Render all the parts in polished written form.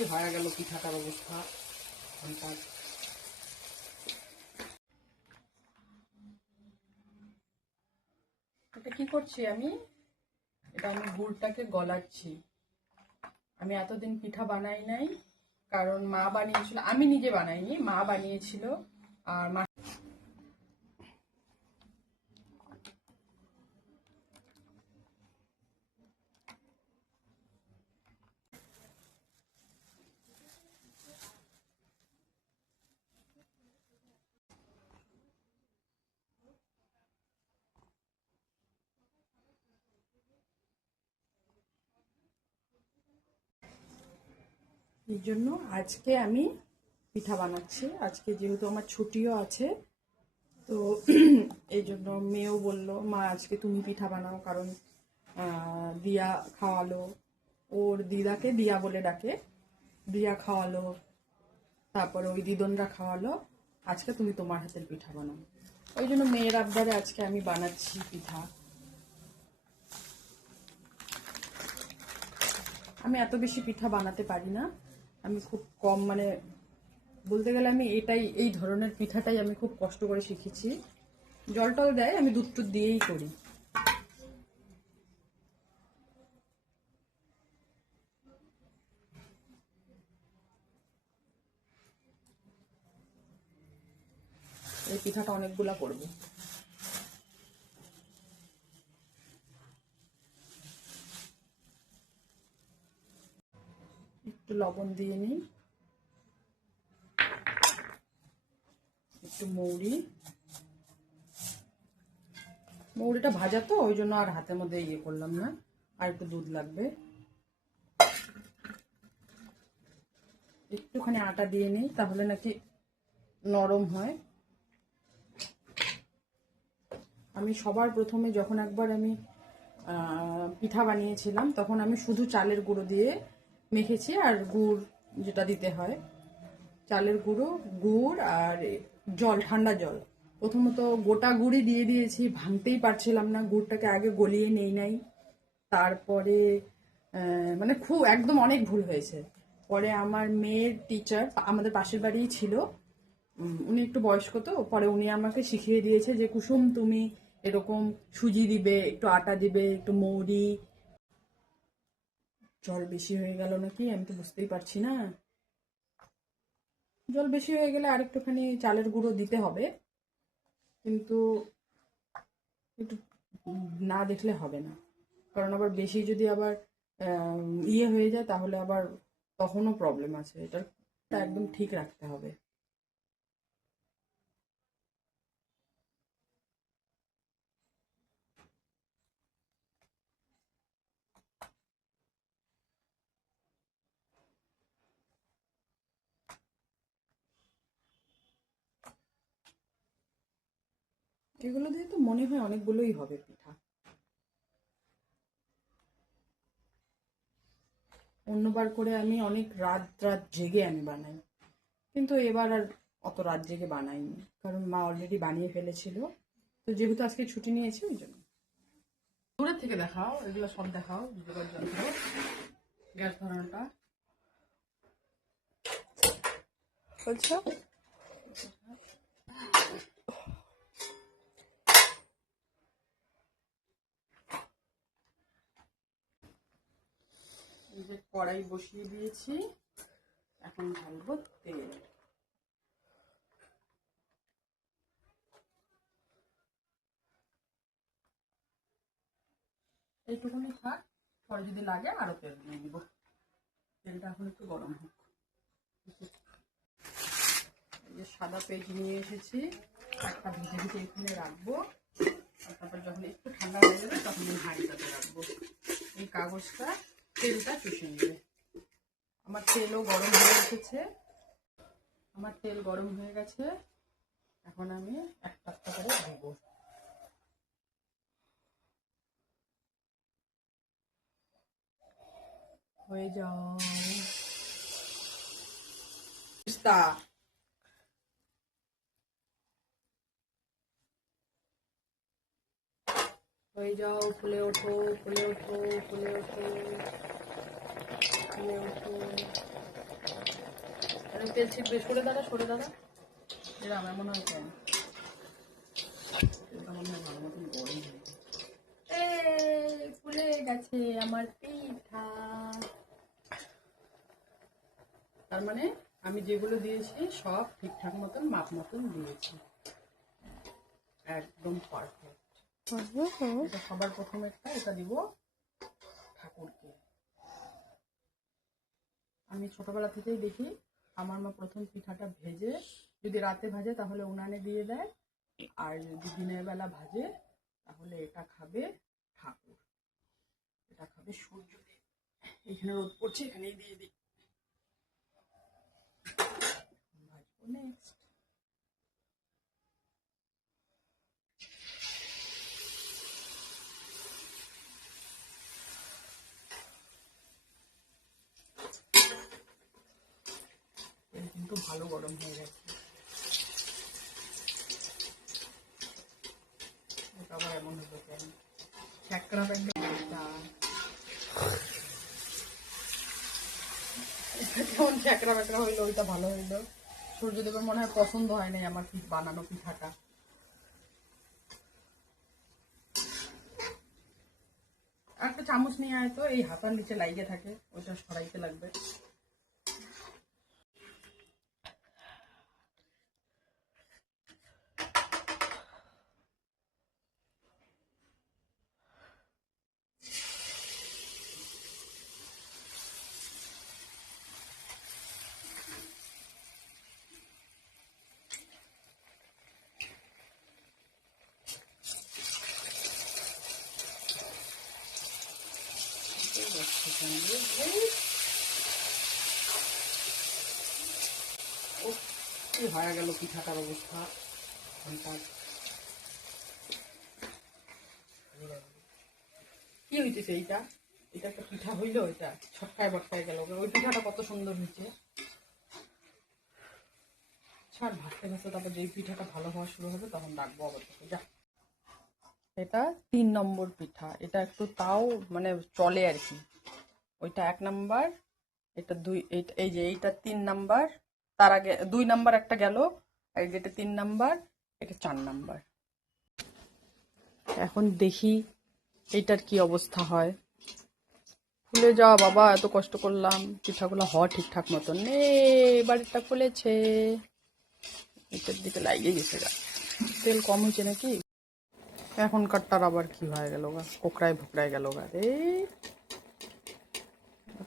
এই হয়ে গেল পিঠাটার অবস্থা। এটা কি করছি আমি, এটা আমি গুড়টাকে গলাচ্ছি। আমি এতদিন পিঠা বানাই নাই, কারণ মা বানিয়েছিল, আমি নিজে বানাইনি, মা বানিয়েছিল। আর মা এই জন্য আজকে আমি পিঠা বানাচ্ছি। আজকে যেহেতু আমার ছুটিও আছে, তো এই জন্য মেয়েও বললো মা আজকে তুমি পিঠা বানাও, কারণ দিয়া খাওয়ালো, ওর দিদাকে দিয়া বলে ডাকে, দিয়া খাওয়ালো, তারপরে ওই দিদনরা খাওয়ালো, আজকে তুমি তোমার হাতের পিঠা বানাও। ওই জন্য মেয়ের আবদারে আজকে আমি বানাচ্ছি পিঠা। আমি এত বেশি পিঠা বানাতে পারি না, আমি খুব কম, মানে বলতে গেলে আমি এই ধরনের পিঠাটাই আমি খুব কষ্ট করে শিখেছি। জল টল দেয়, আমি দুধ টুধ দিয়েই করি। এই পিঠাটা অনেকগুলা করব। একটু লবণ দিয়ে নিই, একটু মৌরিটা ভাজা তো, ওই জন্য আর হাতের মধ্যে ইয়ে করলাম না। আর একটু দুধ লাগবে, একটুখানি আটা দিয়ে নিই, তাহলে নাকি নরম হয়। আমি সবার প্রথমে যখন একবার আমি পিঠা বানিয়েছিলাম, তখন আমি শুধু চালের গুঁড়ো দিয়ে মেখেছি, আর গুড় যেটা দিতে হয়, চালের গুঁড়ো, গুড় আর জল, ঠান্ডা জল। প্রথমত গোটা গুড়ই দিয়ে দিয়েছি, ভাঙতেই পারছিলাম না, গুড়টাকে আগে গলিয়ে নেই নাই। তারপরে মানে খুব একদম অনেক ভুল হয়েছে। পরে আমার মেয়ের টিচার আমাদের পাশের বাড়িই ছিল, উনি একটু বয়স্ক, তো পরে উনি আমাকে শিখিয়ে দিয়েছে যে কুসুম তুমি এরকম সুজি দিবে, একটু আটা দিবে, একটু মৌরি। জল বেশি হয়ে গেল নাকি আমি তো বুঝতেই পারছি না। জল বেশি হয়ে গেলে আর একটুখানি চালের গুঁড়ো দিতে হবে, কিন্তু একটু না দেখলে হবে না, কারণ আবার বেশি যদি আবার ইয়ে হয়ে যায় তাহলে আবার তখনও প্রবলেম আছে। এটা একদম ঠিক রাখতে হবে। এগুলো দিয়ে তো মনে হয় অনেকগুলোই হবে পিঠা। অন্যবার করে আমি অনেক রাত রাত জেগে আমি বানাই, কিন্তু এবার আর অত রাত জেগে বানাইনি, কারণ মা অলরেডি বানিয়ে ফেলেছিল। তো যেহেতু আজকে ছুটি নিয়েছি ওই জন্য। দূরের থেকে দেখাও, এগুলো সব দেখাও, যোগার যন্ত্র, গ্যাস ধরানোটা। আচ্ছা, এই যে কড়াই বসিয়ে দিয়েছি, এখন ঢালবো তেল। এইটুকুনি থাক, পরে যদি লাগে আরো তেল দিয়ে দিব। তেলটা এখন একটু গরম হোক। এই যে সাদা পেজ নিয়ে এসেছি, একটা ভেজে ভেজে এখানে রাখবো, আর তারপর যখন একটু ঠান্ডা হয়ে যাবে তখন এই হাঁড়িটাতে রাখবো। এই কাগজটা তেলটা চুষে নেবে। আমার তেলও গরম হয়ে এসেছে, আমার তেল গরম হয়ে গেছে। এখন আমি একটা একটা করে দেবো। হয়ে যাও পিস্তা। হয়ে যাও, ফুলে ওঠো, ফুলে ওঠো, ফুলে ওঠো, ফুলে ওঠো। তেল ছিটবে, সরে দাঁড়া সরে দাঁড়া। এরকম এমন হয় কেন? তেলটা মনে হয় ভালো মতন গরম হয়ে গেছে। ফুলে গেছে আমার পিঠা। তার মানে আমি যেগুলো দিয়েছি সব ঠিকঠাক মতন মাপ মতন দিয়েছি, একদম পারফেক্ট। এটা সবার প্রথমে এটা দিব ঠাকুরকে। আমি ছোটবেলা থেকেই দেখি আমার মা প্রথম পিঠাটা ভেজে, যদি রাতে ভাজে তাহলে উনানে দিয়ে দেয়, আর যদি দিনের বেলা ভাজে তাহলে এটা খাবে ঠাকুর, এটা খাবে সূর্যদেব। এখানে রোদ পড়ছে, এখানেই দিয়ে দিই। ভাজবো নেক্সট। তেল কিন্তু ভালো গরম হয়ে গেছে। এটা আবার এমন হলো কেন? ছ্যাঁকড়া প্যাকড়া কেমন ছ্যাঁকড়া প্যাকড়া হইলো, ওইটা ভালো হইলো। সূর্যদেবের মনে হয় পছন্দ হয় নাই আমার বানানো পিঠাটা। একটা চামচ নিয়ে আয় তো, এই হাতার নিচে লাইগে থাকে, ওইটা সরাইতে লাগবে। কি হয়ে গেল পিঠাটার অবস্থা। কি হইতেছে এইটা? এটা একটা পিঠা হইলো, এটা ছটকায় বটকায় গেল। ওই পিঠাটা কত সুন্দর হয়েছে। ছাড়, ভাজতে ভাজতে তারপর যেই পিঠাটা ভালো হওয়া শুরু হবে তখন রাখবো আবার তোকে। যা, এটা 3 নম্বর পিঠা। এটা একটু তাও মানে চলে আর কি। ওইটা 1 নাম্বার, এটা 2, এই যে এইটা 3 নাম্বার। তার আগে 2 নাম্বার একটা গেল, আর যেটা 3 নাম্বার এটা 4 নাম্বার। এখন দেখি এইটার কি অবস্থা হয়। ফুলে যা বাবা, এত কষ্ট করলাম, পিঠাগুলো হওয়া ঠিকঠাক মতন নে। এবারটা ফুলেছে, এটার দিকে লাগিয়ে গেছে গা। তেল কম হয়েছে নাকি? এখনকারটার আবার কি হয়ে গেল গা, কোকড়ায় ভোকড়ায় গেল গা রে।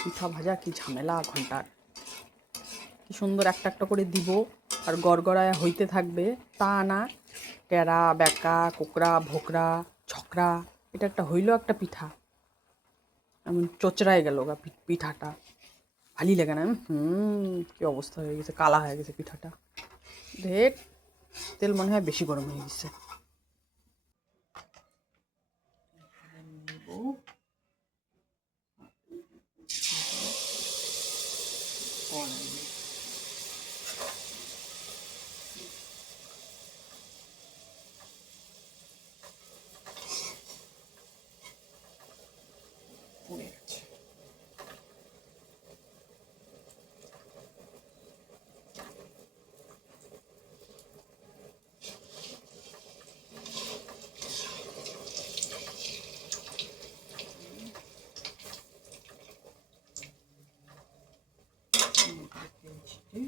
পিঠা ভাজা কি ঝামেলা ঘন্টার। কি সুন্দর একটা একটা করে দিব, আর গড়গড়ায় হইতে থাকবে, তা না। টেরা বেঁকা কোকড়া ভোকরা ছকরা, এটা একটা হইলো একটা পিঠা, এমন চোচড়ায় গেল গা পিঠাটা। ভালোই লাগে না। কি অবস্থা হয়ে গেছে, কালা হয়ে গেছে পিঠাটা। দেখ, তেল মনে হয় বেশি গরম হয়ে গেছে। পুড়ে গেছে। তেল ছিটে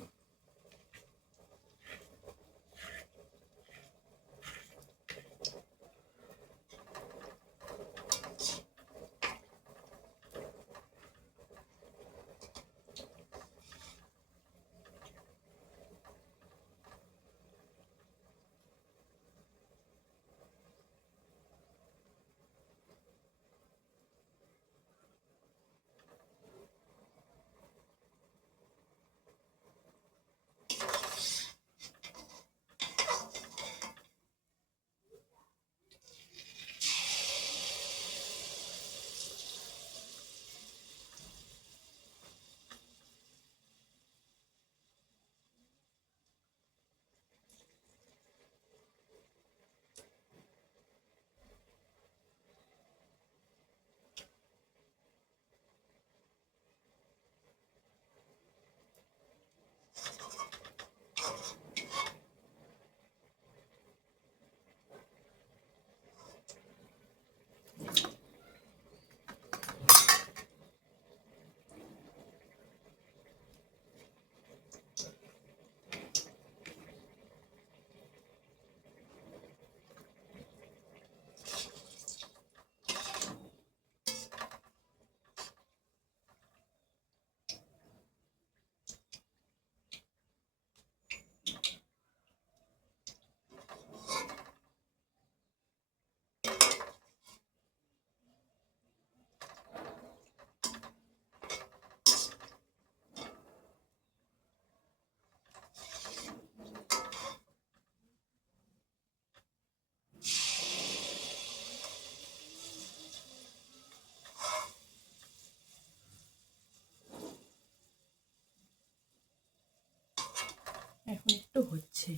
এখন একটু হচ্ছে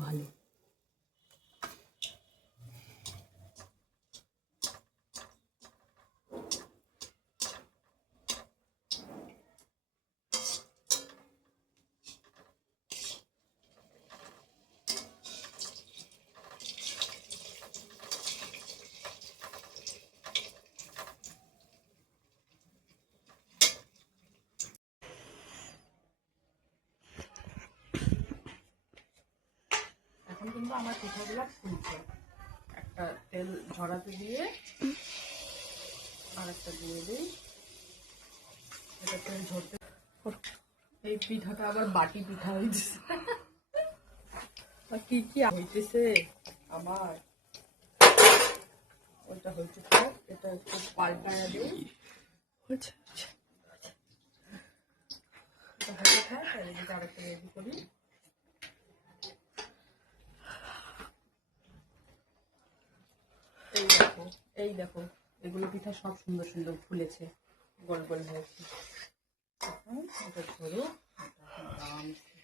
ভালো। এখন কিন্তু আমার পিঠাগুলো ফুলছে। একটা তেল ঝরাতে দিয়ে আর একটা দিয়ে দিই, এটা তেল ঝরতে। এই পিঠাটা আবার বাটি পিঠা হইতেছে। আর কি কি হইতেছে আমার, ওইটা হইতেছে, এটা একটু পাল্টায়া দিই। আচ্ছা আচ্ছা এটা হতে থাক, আর এদিকে আরেকটা রেডি করি। এই দেখো, এই দেখো, এগুলো পিঠা সব সুন্দর সুন্দর ফুলেছে, গোল গোল হয়েছে। এখন এটা ধরো, এটা আরামসে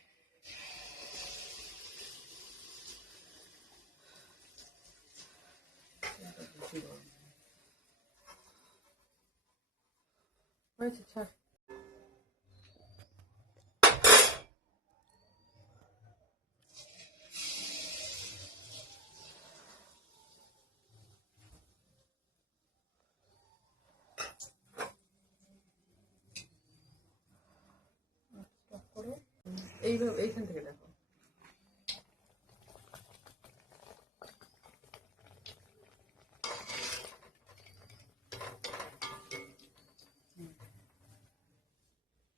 এটা বেশি গরম হয়েছে। ছাড়, স্টপ করো। এইভাবে এইখান থেকে দেখো।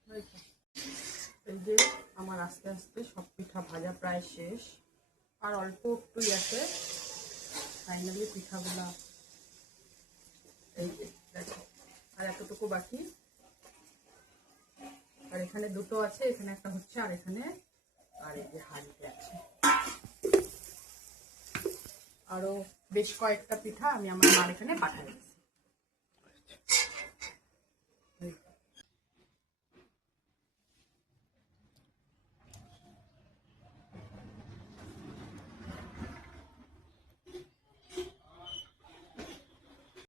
হয়েছে। এই যে আমার আস্তে আস্তে সব পিঠা ভাজা প্রায় শেষ, আর অল্প একটুই আছে। ফাইনালি পিঠাগুলা এই যে দেখো, আর এতটুকু বাকি। আর এখানে দুটো আছে, এখানে একটা হচ্ছে, আর এখানে, আর এই যে হাঁড়িতে আছে আরো বেশ কয়েকটা পিঠা আমি আমার মার এখানে পাঠাই দিচ্ছি।